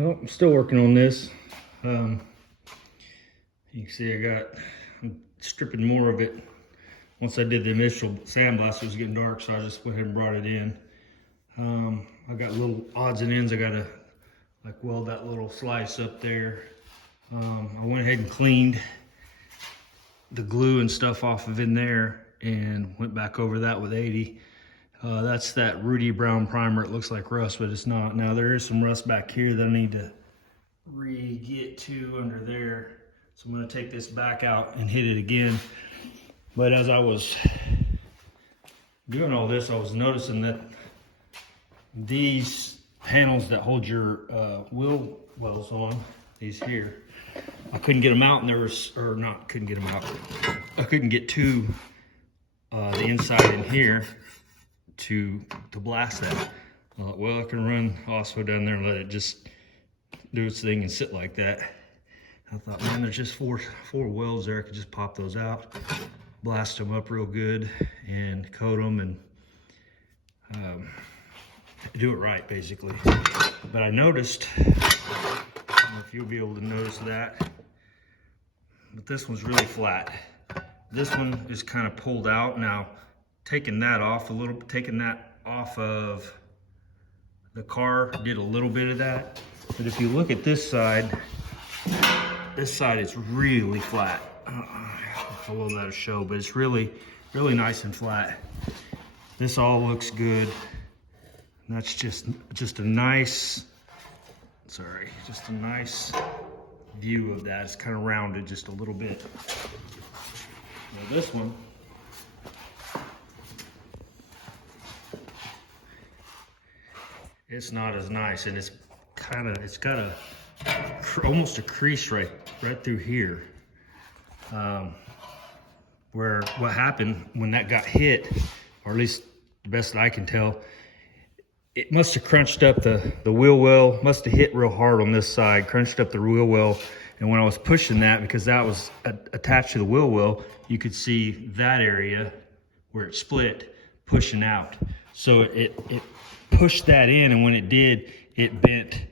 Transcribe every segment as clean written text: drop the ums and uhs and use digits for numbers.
Well, I'm still working on this. You can see I'm stripping more of it. Once I did the initial sandblast, it was getting dark, so I just went ahead and brought it in. I got little odds and ends. I gotta like weld that little slice up there. I went ahead and cleaned the glue and stuff off of in there and went back over that with 80. That's that Rudy Brown primer. It looks like rust, but it's not. Now there is some rust back here that I need to get to under there. So I'm gonna take this back out and hit it again. But as I was doing all this, I was noticing that these panels that hold your wheel wells on, these here, I couldn't get them out, and there was, or not couldn't get them out. I couldn't get to the inside in here to blast that. Well, I can run also down there and let it just do its thing and sit like that. I thought, man, there's just four welds there. I could just pop those out, blast them up real good, and coat them and do it right, basically. But I noticed, I don't know if you'll be able to notice that, but this one's really flat. This one is kind of pulled out. Now, taking that off of the car did a little bit of that. But if you look at this side is really flat. I will let it show, but it's really, really nice and flat. This all looks good. And that's just a nice, just a nice view of that. It's kind of rounded just a little bit. Now this one, it's not as nice, and it's got almost a crease right through here. Where what happened when that got hit, or at least the best that I can tell, it must have crunched up the wheel well, must have hit real hard on this side, crunched up the wheel well. And when I was pushing that, because that was attached to the wheel well, you could see that area where it split pushing out. So it pushed that in, and when it did, it bent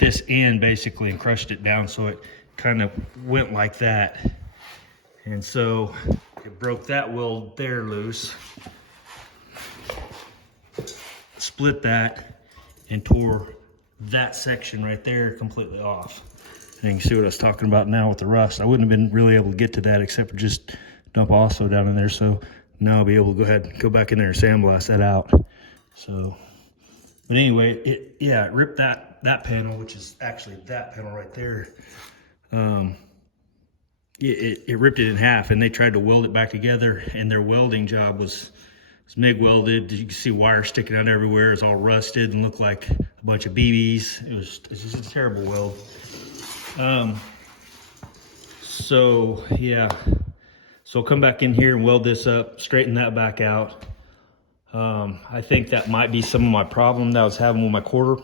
this end basically and crushed it down. So it kind of went like that. And so it broke that weld there loose, split that, and tore that section right there completely off. And you can see what I was talking about now with the rust. I wouldn't have been really able to get to that except for just dump also down in there. So now I'll be able to go ahead and go back in there and sandblast that out. So, but anyway, it ripped that panel, which is actually that panel right there. It ripped it in half, and they tried to weld it back together, and their welding job was MIG welded. You can see wire sticking out everywhere. It's all rusted and looked like a bunch of BBs. It's just a terrible weld. So yeah, so I'll come back in here and weld this up, straighten that back out. I think that might be some of my problem that I was having with my quarter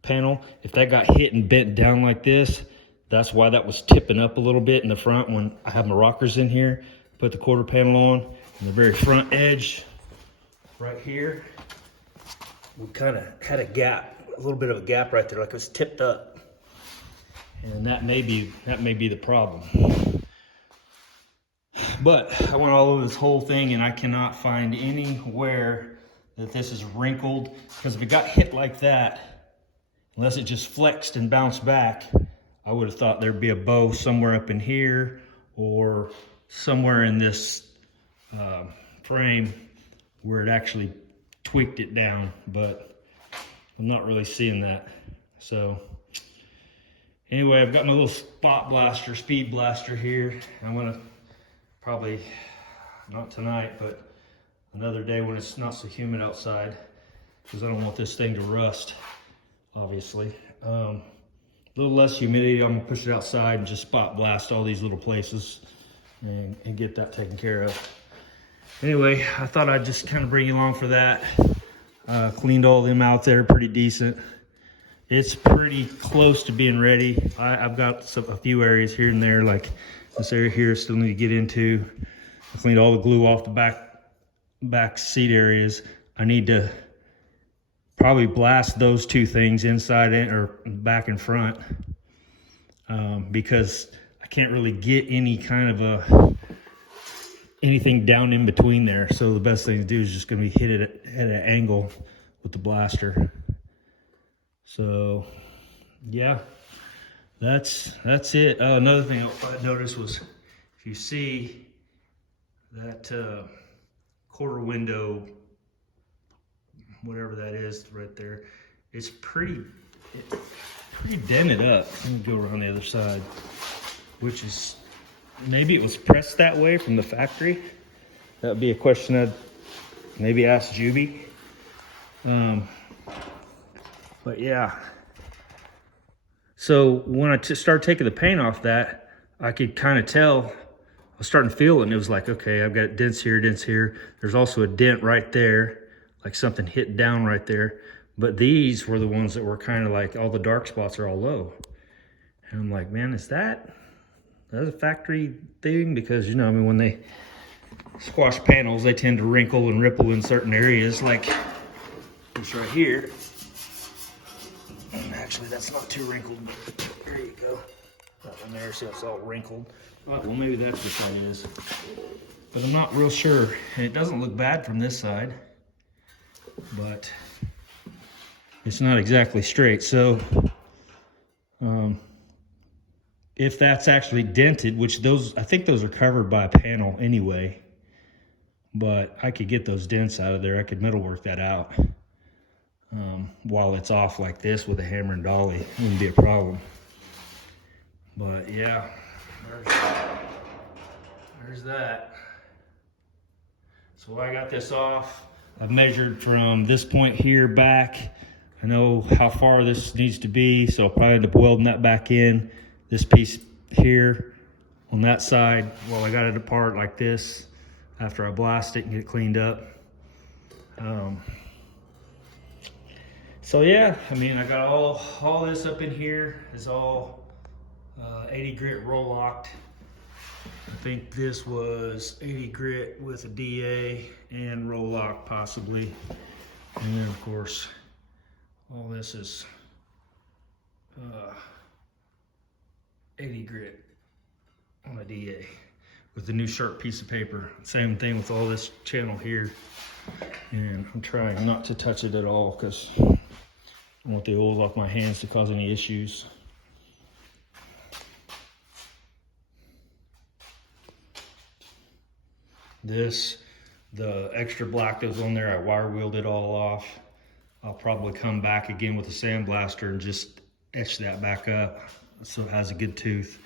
panel. If that got hit and bent down like this, that's why that was tipping up a little bit in the front when I have my rockers in here. Put the quarter panel on, and the very front edge right here, we kind of had a gap, a little bit of a gap right there, like it was tipped up. And that may be the problem. But I went all over this whole thing, and I cannot find anywhere that this is wrinkled, because if it got hit like that, unless it just flexed and bounced back, I would have thought there'd be a bow somewhere up in here or somewhere in this frame where it actually tweaked it down, but I'm not really seeing that. So anyway, I've got my little speed blaster here. I'm gonna probably, not tonight, but another day when it's not so humid outside, because I don't want this thing to rust, obviously. A little less humidity, I'm gonna push it outside and just spot blast all these little places and get that taken care of. Anyway, I thought I'd just kind of bring you along for that. Cleaned all them out there pretty decent. It's pretty close to being ready. I've got a few areas here and there, like this area here, still need to get into. I cleaned all the glue off the back seat areas. I need to probably blast those two things inside or back and front, because I can't really get any kind of anything down in between there. So the best thing to do is just going to be hit it at an angle with the blaster. So yeah, that's it. Another thing I noticed was, if you see that quarter window, whatever that is right there, it's pretty dented up. Let me go around the other side, which is, maybe it was pressed that way from the factory. That would be a question I'd maybe ask Juby. But yeah. So when I started taking the paint off that, I could kind of tell, I was starting to feel it, and it was like, okay, I've got dents here, dents here. There's also a dent right there, like something hit down right there. But these were the ones that were kind of like, all the dark spots are all low. And I'm like, man, that's a factory thing? Because, you know, I mean, when they squash panels, they tend to wrinkle and ripple in certain areas, like this right here. And actually, that's not too wrinkled, but there you go. That one there, see, it's all wrinkled. Well, maybe that's what that is. But I'm not real sure. And it doesn't look bad from this side, but it's not exactly straight. So, if that's actually dented, which I think those are covered by a panel anyway, but I could get those dents out of there. I could metalwork that out while it's off like this with a hammer and dolly. It wouldn't be a problem. But yeah, there's that. So I got this off. I've measured from this point here back. I know how far this needs to be, so I'll probably end up welding that back in. This piece here on that side, well, I got it apart like this after I blast it and get it cleaned up. So yeah, I mean, I got all this up in here is all 80 grit roll locked. I think this was 80 grit with a DA and roll lock possibly. And then of course, all this is 80 grit on a DA with the new sharp piece of paper. Same thing with all this channel here. And I'm trying not to touch it at all because I don't want the oil off my hands to cause any issues. The extra black that was on there, I wire wheeled it all off. I'll probably come back again with a sandblaster and just etch that back up so it has a good tooth.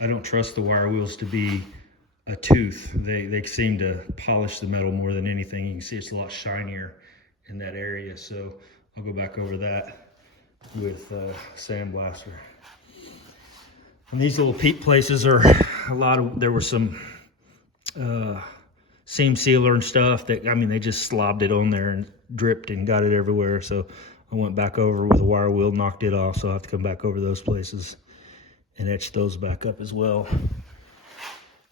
I don't trust the wire wheels to be a tooth. They seem to polish the metal more than anything. You can see it's a lot shinier in that area. So I'll go back over that with sandblaster. And these little peep places are there were some seam sealer and stuff that, I mean, they just slobbed it on there and dripped and got it everywhere. So I went back over with a wire wheel, knocked it off. So I'll have to come back over those places and etch those back up as well.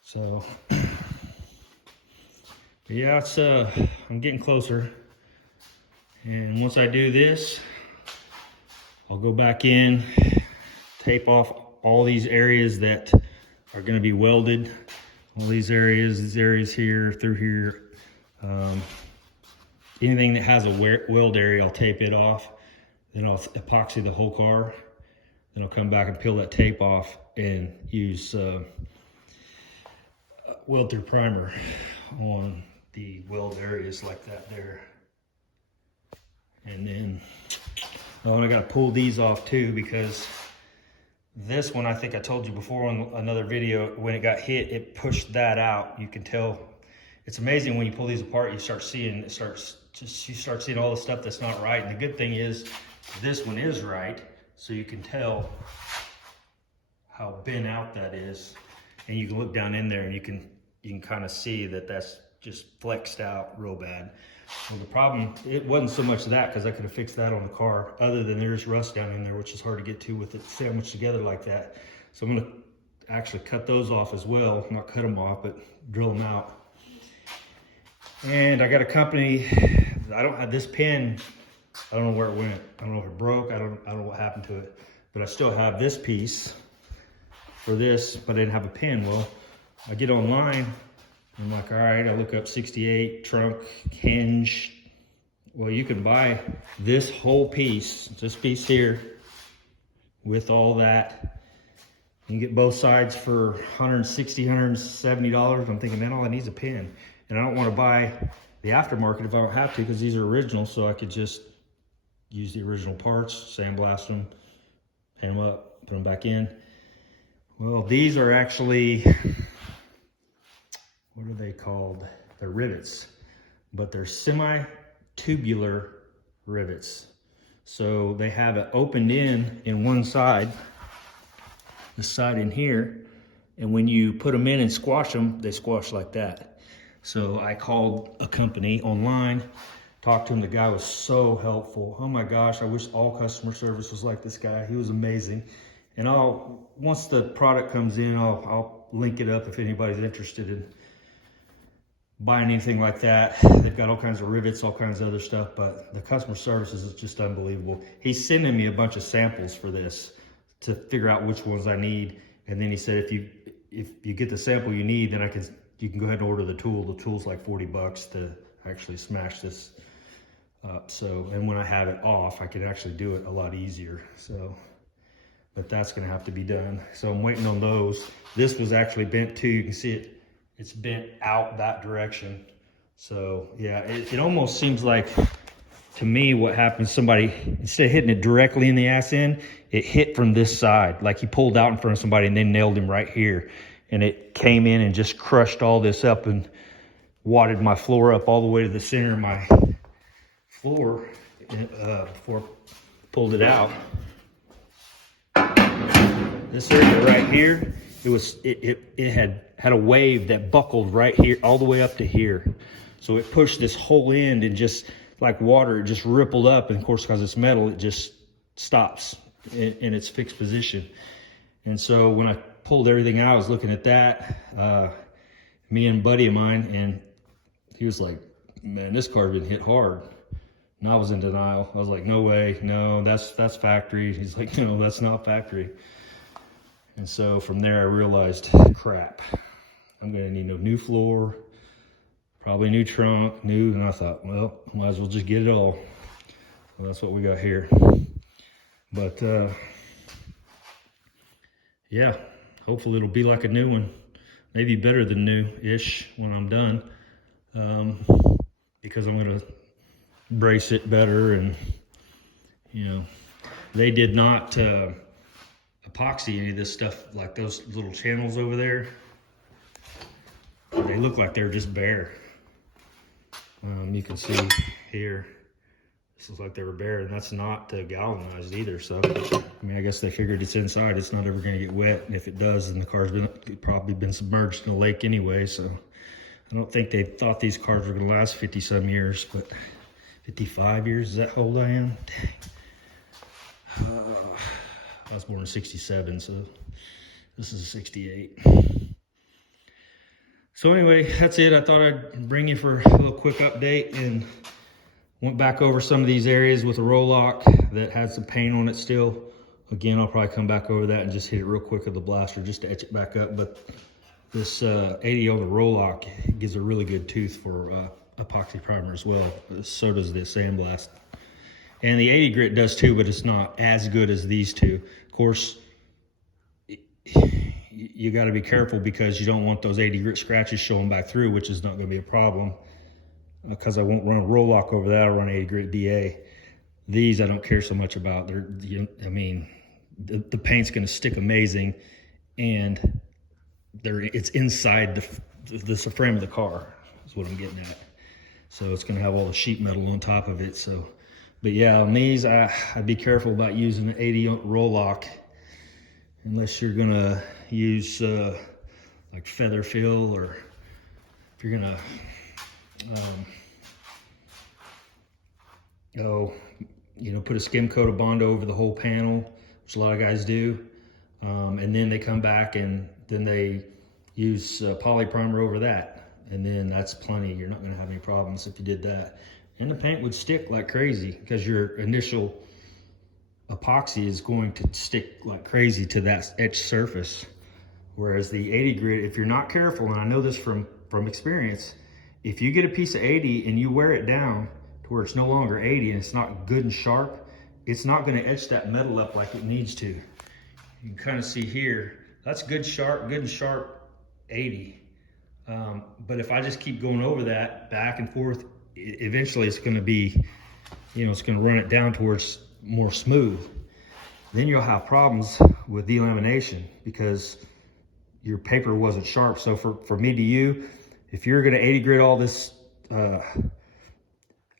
So yeah, it's I'm getting closer. And once I do this, I'll go back in, tape off all these areas that are going to be welded. All these areas here, through here. Anything that has a weld area, I'll tape it off. Then I'll epoxy the whole car. Then I'll come back and peel that tape off and use weld through primer on the weld areas like that there. And then I got to pull these off too, because this one, I think I told you before on another video, when it got hit, it pushed that out. You can tell. It's amazing when you pull these apart, you start seeing all the stuff that's not right. And the good thing is this one is right, so you can tell how bent out that is. And you can look down in there and you can kind of see that that's just flexed out real bad. Well, the problem, it wasn't so much that, because I could have fixed that on the car, other than there's rust down in there, which is hard to get to with it sandwiched together like that. So I'm going to actually cut those off as well. Not cut them off, but drill them out. And I got a company, I don't have this pin, I don't know where it went. I don't know if it broke. I don't know what happened to it. But I still have this piece for this, but I didn't have a pin. Well, I get online, I'm like, all right, I look up 68 trunk hinge. Well, you can buy this whole piece, this piece here, with all that. You can get both sides for $160, $170. I'm thinking, man, all I need is a pin. And I don't want to buy the aftermarket if I don't have to, because these are original, so I could just use the original parts, sandblast them, pin them up, put them back in. Well, these are actually, what are they called? They're rivets, but they're semi-tubular rivets. So they have it opened in one side, the side in here, and when you put them in and squash them, they squash like that. So I called a company online, talked to him. The guy was so helpful. Oh my gosh, I wish all customer service was like this guy. He was amazing. And once the product comes in, I'll link it up if anybody's interested in buying anything like that. They've got all kinds of rivets, all kinds of other stuff, but the customer service is just unbelievable. He's sending me a bunch of samples for this to figure out which ones I need. And then he said, if you get the sample you need, then you can go ahead and order the tool. The tool's like $40 to actually smash this up. So, and when I have it off, I can actually do it a lot easier. So, but that's gonna have to be done. So I'm waiting on those. This was actually bent too. You can see it, it's bent out that direction. So yeah, it almost seems like, to me, what happened, somebody, instead of hitting it directly in the ass end, it hit from this side. Like he pulled out in front of somebody and they nailed him right here. And it came in and just crushed all this up and wadded my floor up all the way to the center of my floor before I pulled it out. This area right here, it had a wave that buckled right here all the way up to here. So it pushed this whole end, and just like water, it just rippled up. And of course, because it's metal, it just stops in its fixed position. And so when I pulled everything out, I was looking at that, me and a buddy of mine, and he was like, man, this car's been hit hard. And I was in denial. I was like, no way, no, that's factory. He's like, no, that's not factory. And so from there, I realized, crap, I'm gonna need a new floor, probably new trunk, and I thought, well, I might as well just get it all. Well, that's what we got here. But yeah, hopefully it'll be like a new one, maybe better than new-ish when I'm done, because I'm gonna brace it better. And you know, they did not epoxy any of this stuff, like those little channels over there. They look like they're just bare. You can see here, this looks like they were bare, and that's not galvanized either. So, I mean, I guess they figured it's inside. It's not ever going to get wet, and if it does, then the car's probably been submerged in a lake anyway. So, I don't think they thought these cars were going to last 50-some years, but 55 years, is that how old I am? Dang. I was born in 67, so this is a 68. So anyway, that's it. I thought I'd bring you for a little quick update, and went back over some of these areas with a Roloc that had some paint on it still. Again, I'll probably come back over that and just hit it real quick with the blaster just to etch it back up. But this 80 on the Roloc gives a really good tooth for epoxy primer as well. So does the Sandblast. And the 80 grit does too, but it's not as good as these two. Of course, you got to be careful because you don't want those 80 grit scratches showing back through, which is not going to be a problem because I won't run a Roloc over that. I'll run 80 grit DA. These I don't care so much about. I mean, the paint's going to stick amazing, and it's inside the frame of the car is what I'm getting at. So it's going to have all the sheet metal on top of it. So. But yeah, on these, I'd be careful about using an 80 Roloc unless you're gonna use like feather fill, or if you're gonna put a skim coat of Bondo over the whole panel, which a lot of guys do, and then they come back and then they use poly primer over that, and then that's plenty. You're not gonna have any problems if you did that. and the paint would stick like crazy because your initial epoxy is going to stick like crazy to that etched surface. Whereas the 80 grit, if you're not careful, and I know this from experience, if you get a piece of 80 and you wear it down to where it's no longer 80 and it's not good and sharp, it's not going to etch that metal up like it needs to. You can kind of see here, that's good and sharp 80. But if I just keep going over that back and forth, eventually it's going to be, it's going to run it down towards more smooth. Then you'll have problems with delamination because your paper wasn't sharp. So for me to you, if you're going to 80 grit all this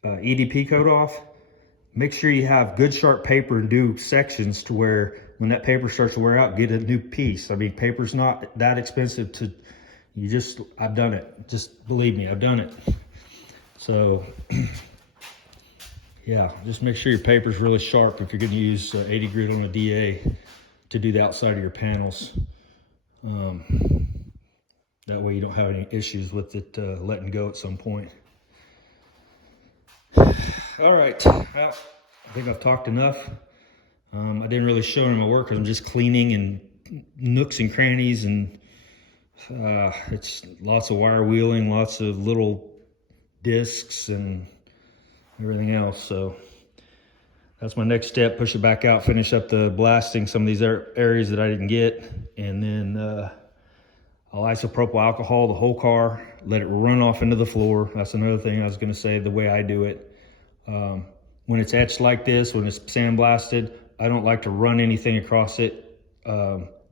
EDP coat off, make sure you have good sharp paper and do sections to where when that paper starts to wear out, get a new piece. I mean, paper's not that expensive to, I've done it. Just believe me, I've done it. So yeah, just make sure your paper's really sharp if you're gonna use 80 grit on a DA to do the outside of your panels. That way you don't have any issues with it letting go at some point. All right, well, I think I've talked enough. I didn't really show any of my work because I'm just cleaning and nooks and crannies, and it's lots of wire wheeling, lots of little discs and everything else. So that's my next step, push it back out, finish up the blasting some of these areas that I didn't get, and then I'll isopropyl alcohol the whole car, let it run off into the floor. That's another thing I was gonna say, the way I do it. When it's etched like this, when it's sandblasted, I don't like to run anything across it.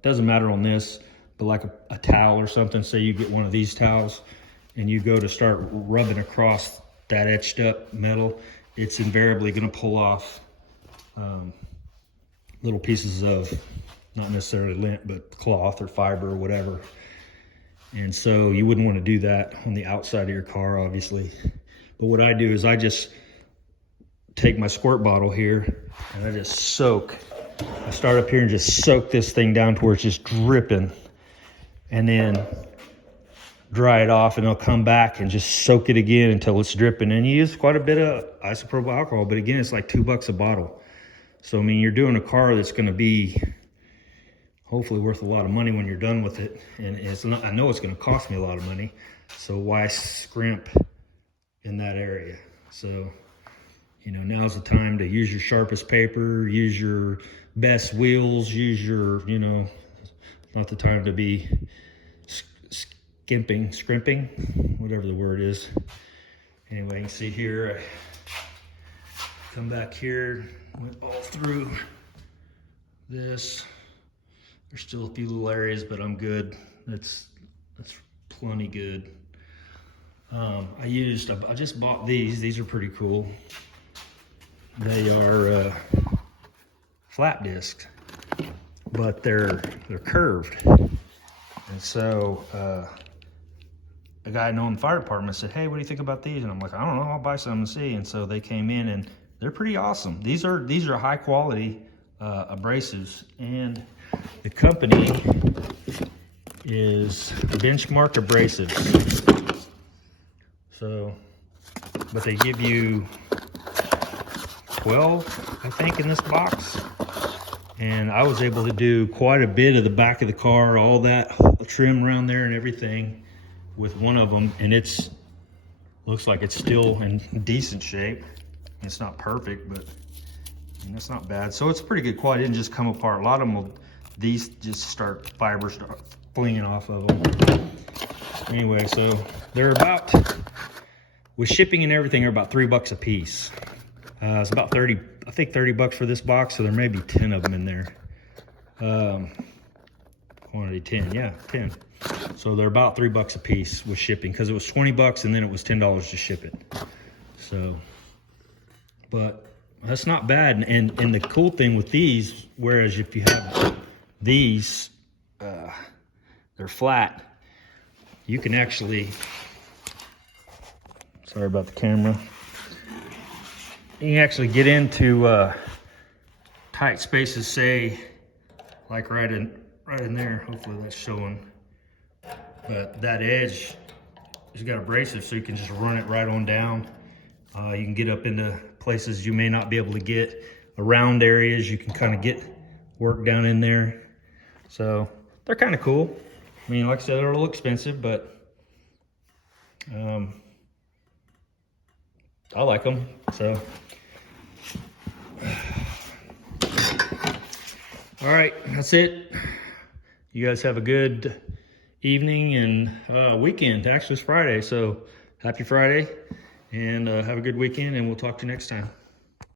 Doesn't matter on this, but like a towel or something, say you get one of these towels and you go to start rubbing across that etched up metal, it's invariably gonna pull off little pieces of, not necessarily lint, but cloth or fiber or whatever. And so you wouldn't want to do that on the outside of your car, obviously. But what I do is I just take my squirt bottle here and I just soak. I start up here and just soak this thing down to where it's just dripping, and then dry it off, and I'll come back and just soak it again until it's dripping. And you use quite a bit of isopropyl alcohol, but again, it's like $2 a bottle. So, I mean, you're doing a car that's going to be hopefully worth a lot of money when you're done with it. And it's not, I know it's going to cost me a lot of money, so why scrimp in that area? So, now's the time to use your sharpest paper, use your best wheels, use your, not the time to be scrimping, whatever the word is. Anyway, you can see here, I come back here, went all through this. There's still a few little areas, but I'm good. That's plenty good. I just bought these. These are pretty cool. They are flat discs, but they're curved. And so a guy I know in the fire department said, "Hey, what do you think about these?" And I'm like, "I don't know. I'll buy some and see." And so they came in, and they're pretty awesome. These are high quality abrasives, and the company is Benchmark Abrasives. So, but they give you 12, I think, in this box. And I was able to do quite a bit of the back of the car, all that trim around there and everything with one of them. And looks like it's still in decent shape. It's not perfect, but it's not bad. So it's pretty good quality. It didn't just come apart. A lot of them these just fibers start flinging off of them. Anyway, so they're about, with shipping and everything, are about $3 a piece. It's about 30, I think $30 for this box, so there may be 10 of them in there. Quantity 10, yeah, 10. So they're about $3 a piece with shipping, because it was $20 and then it was $10 to ship it. So, but that's not bad. And the cool thing with these, whereas if you have these, they're flat, you can actually, sorry about the camera, you can actually get into tight spaces, say like right in there. Hopefully that's showing, but that edge has got abrasive, so you can just run it right on down You can get up into places you may not be able to get. Around areas you can kind of get work down in there. So they're kind of cool. I mean, like I said, they're a little expensive, but I like them. So, all right, that's it. You guys have a good evening and weekend. Actually, it's Friday, so happy Friday, and have a good weekend, and we'll talk to you next time.